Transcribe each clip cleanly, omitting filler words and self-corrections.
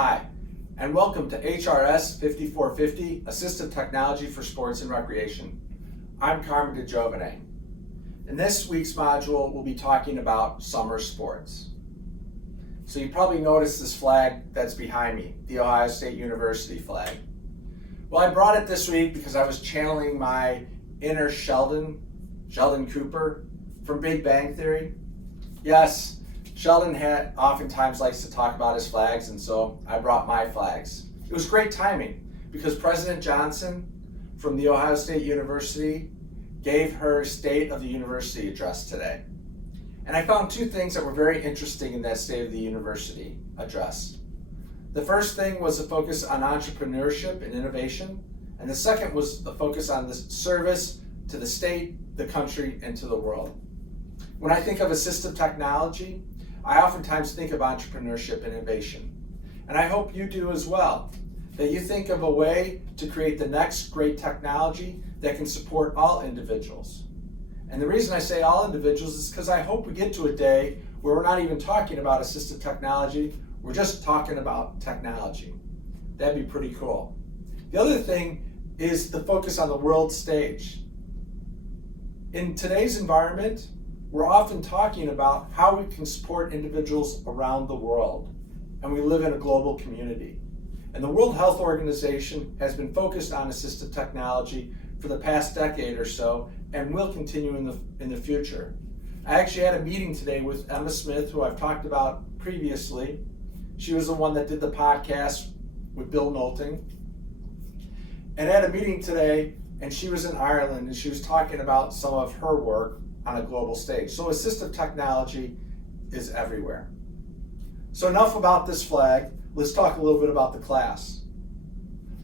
Hi, and welcome to HRS 5450, Assistive Technology for Sports and Recreation. I'm Carmen DeGiovane. In this week's module, we'll be talking about summer sports. So you probably noticed this flag that's behind me, the Ohio State University flag. Well, I brought it this week because I was channeling my inner Sheldon Cooper from Big Bang Theory. Yes, Sheldon oftentimes likes to talk about his flags, and so I brought my flags. It was great timing because President Johnson from the Ohio State University gave her State of the University address today. And I found two things that were very interesting in that State of the University address. The first thing was a focus on entrepreneurship and innovation, and the second was the focus on the service to the state, the country, and to the world. When I think of assistive technology, I oftentimes think of entrepreneurship and innovation. And I hope you do as well, that you think of a way to create the next great technology that can support all individuals. And the reason I say all individuals is because I hope we get to a day where we're not even talking about assistive technology, we're just talking about technology. That'd be pretty cool. The other thing is the focus on the world stage. In today's environment, we're often talking about how we can support individuals around the world, and we live in a global community. And the World Health Organization has been focused on assistive technology for the past decade or so, and will continue in the future. I actually had a meeting today with Emma Smith, who I've talked about previously. She was the one that did the podcast with Bill Knowlton. And I had a meeting today, and she was in Ireland, and she was talking about some of her work on a global stage. So assistive technology is everywhere. So enough about this flag. Let's talk a little bit about the class.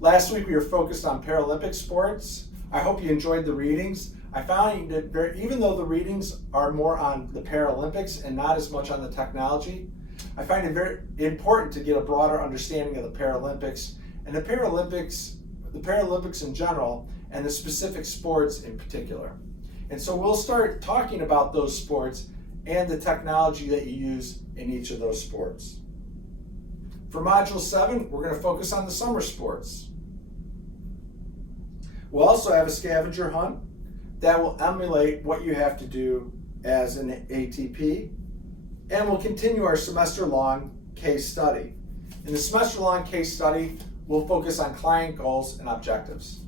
Last week we were focused on Paralympic sports. I hope you enjoyed the readings. I found that even though the readings are more on the Paralympics and not as much on the technology, I find it very important to get a broader understanding of the Paralympics and the Paralympics in general, and the specific sports in particular. And so we'll start talking about those sports and the technology that you use in each of those sports. For Module 7, we're going to focus on the summer sports. We'll also have a scavenger hunt that will emulate what you have to do as an ATP. And we'll continue our semester-long case study. In the semester-long case study, we'll focus on client goals and objectives.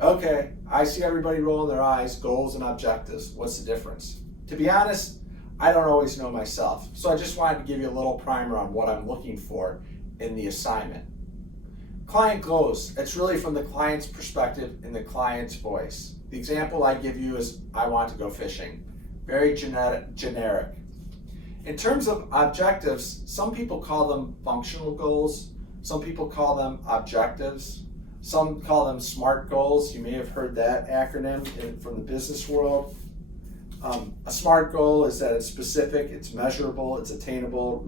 Okay, I see everybody rolling their eyes, goals and objectives. What's the difference? To be honest, I don't always know myself. So I just wanted to give you a little primer on what I'm looking for in the assignment. Client goals, it's really from the client's perspective in the client's voice. The example I give you is, I want to go fishing. Very generic. In terms of objectives, some people call them functional goals. Some people call them objectives. Some call them SMART goals. You may have heard that acronym from the business world. A SMART goal is that it's specific, it's measurable, it's attainable,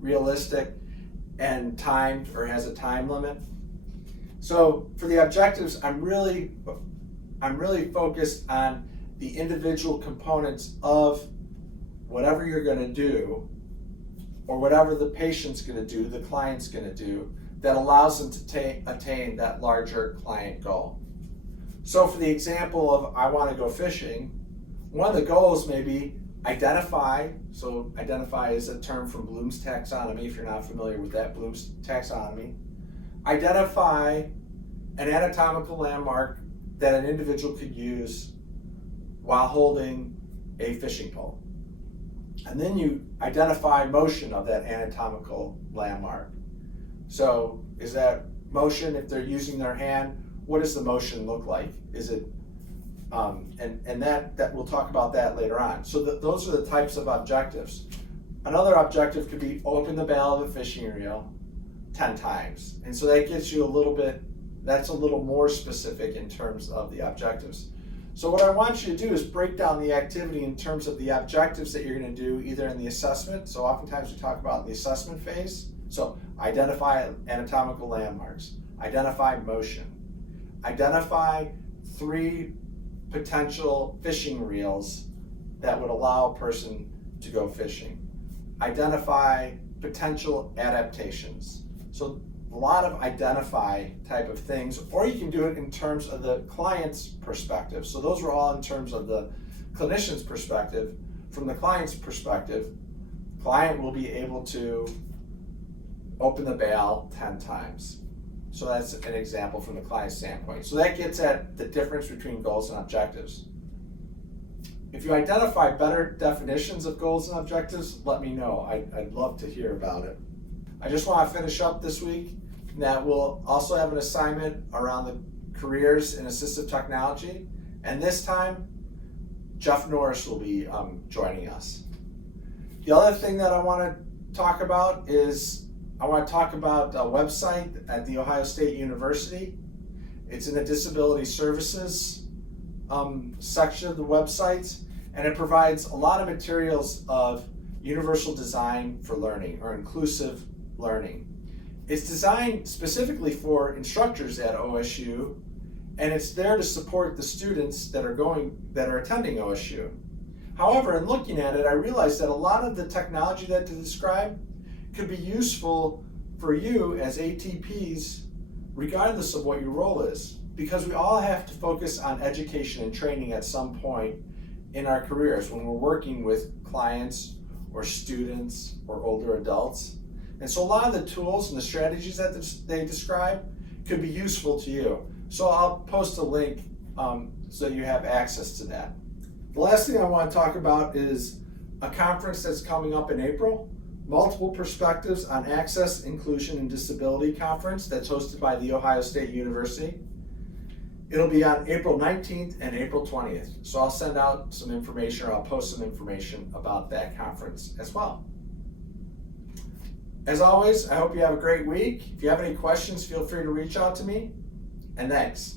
realistic, and timed or has a time limit. So for the objectives, I'm really focused on the individual components of whatever you're going to do, or whatever the patient's going to do, the client's going to do, that allows them to attain that larger client goal. So for the example of I want to go fishing, one of the goals may be identify. So identify is a term from Bloom's taxonomy, if you're not familiar with that, Bloom's taxonomy. Identify an anatomical landmark that an individual could use while holding a fishing pole. And then you identify motion of that anatomical landmark. So is that motion, if they're using their hand, what does the motion look like? Is it, and that we'll talk about that later on. So those are the types of objectives. Another objective could be open the bail of a fishing reel 10 times. And so that gets you that's a little more specific in terms of the objectives. So what I want you to do is break down the activity in terms of the objectives that you're going to do either in the assessment. So oftentimes we talk about the assessment phase. So identify anatomical landmarks, identify motion, identify 3 potential fishing reels that would allow a person to go fishing, identify potential adaptations. So a lot of identify type of things, or you can do it in terms of the client's perspective. So those were all in terms of the clinician's perspective. From the client's perspective, client will be able to open the bail 10 times. So that's an example from the client's standpoint. So that gets at the difference between goals and objectives. If you identify better definitions of goals and objectives, let me know. I'd love to hear about it. I just want to finish up this week that we'll also have an assignment around the careers in assistive technology. And this time, Jeff Norris will be joining us. The other thing that I want to talk about is I want to talk about a website at The Ohio State University. It's in the Disability Services section of the website, and it provides a lot of materials of universal design for learning or inclusive learning. It's designed specifically for instructors at OSU, and it's there to support the students that are attending OSU. However, in looking at it, I realized that a lot of the technology that they describe could be useful for you as ATPs, regardless of what your role is, because we all have to focus on education and training at some point in our careers when we're working with clients or students or older adults. And so a lot of the tools and the strategies that they describe could be useful to you. So I'll post a link so you have access to that. The last thing I want to talk about is a conference that's coming up in April, Multiple Perspectives on Access, Inclusion, and Disability Conference that's hosted by The Ohio State University. It'll be on April 19th and April 20th. So I'll send out some information, or I'll post some information about that conference as well. As always, I hope you have a great week. If you have any questions, feel free to reach out to me, and thanks.